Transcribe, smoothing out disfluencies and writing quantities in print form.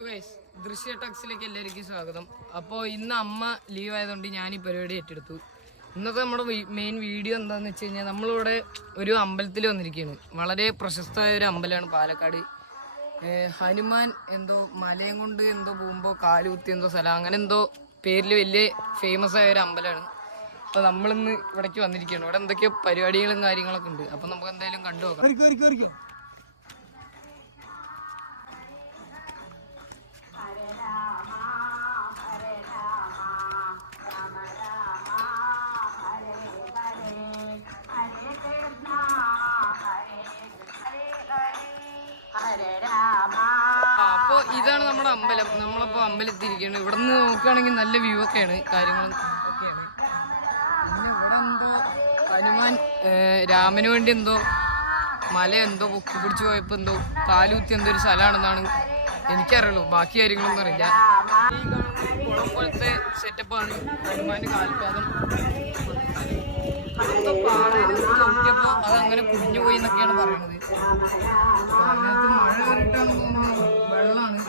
ദൃശ്യ ടക്സിലേക്ക് എല്ലാവർക്കും സ്വാഗതം. അപ്പോൾ ഇന്ന് അമ്മ ലീവ് ആയതുകൊണ്ട് ഞാൻ ഈ പരിപാടി ഏറ്റെടുത്തു. ഇന്നത്തെ നമ്മുടെ മെയിൻ വീഡിയോ എന്താണെന്ന് വെച്ച് കഴിഞ്ഞാൽ നമ്മളിവിടെ ഒരു അമ്പലത്തിൽ വന്നിരിക്കുകയാണ്. വളരെ പ്രശസ്തമായ ഒരു അമ്പലമാണ് പാലക്കാട്. ഹനുമാൻ എന്തോ മലയും കൊണ്ട് എന്തോ പോകുമ്പോൾ കാലുകുത്തി എന്തോ സ്ഥലം അങ്ങനെ എന്തോ പേരിൽ വലിയ ഫേമസ് ആയ ഒരു അമ്പലമാണ്. അപ്പോൾ നമ്മളിന്ന് ഇവിടേക്ക് വന്നിരിക്കുകയാണ്. ഇവിടെ എന്തൊക്കെയോ പരിപാടികളും കാര്യങ്ങളൊക്കെ ഉണ്ട്. അപ്പോൾ നമുക്ക് എന്തായാലും കണ്ടു നോക്കാം. അപ്പോൾ ഇതാണ് നമ്മുടെ അമ്പലം. നമ്മളപ്പോൾ അമ്പലത്തിരിക്കുകയാണ്. ഇവിടെ നിന്ന് നോക്കുകയാണെങ്കിൽ നല്ല വ്യൂ ഒക്കെയാണ്, കാര്യങ്ങളും ഒക്കെയാണ്. പിന്നെ ഇവിടെ എന്തോ ഹനുമാൻ രാമന് വേണ്ടി എന്തോ മല എന്തോ പൊക്കി പിടിച്ച് പോയപ്പോൾ എന്തോ കാലുകുത്തി എന്തോ ഒരു സ്ഥലമാണെന്നാണ് എനിക്കറിയുള്ളൂ. ബാക്കി കാര്യങ്ങളൊന്നും അറിയില്ല. ഈ കാണുന്ന കുളം പോലത്തെ സെറ്റപ്പാണ് ഹനുമാന്റെ കാൽപാദം. എന്തോ പാറയിൽ നോക്കിയപ്പോൾ അതങ്ങനെ കുടിഞ്ഞു പോയി എന്നൊക്കെയാണ് പറയുന്നത്. അതിനകത്ത് മഴ കയറിയിട്ടാണെന്ന് തോന്നുന്നു, വെള്ളമാണ്.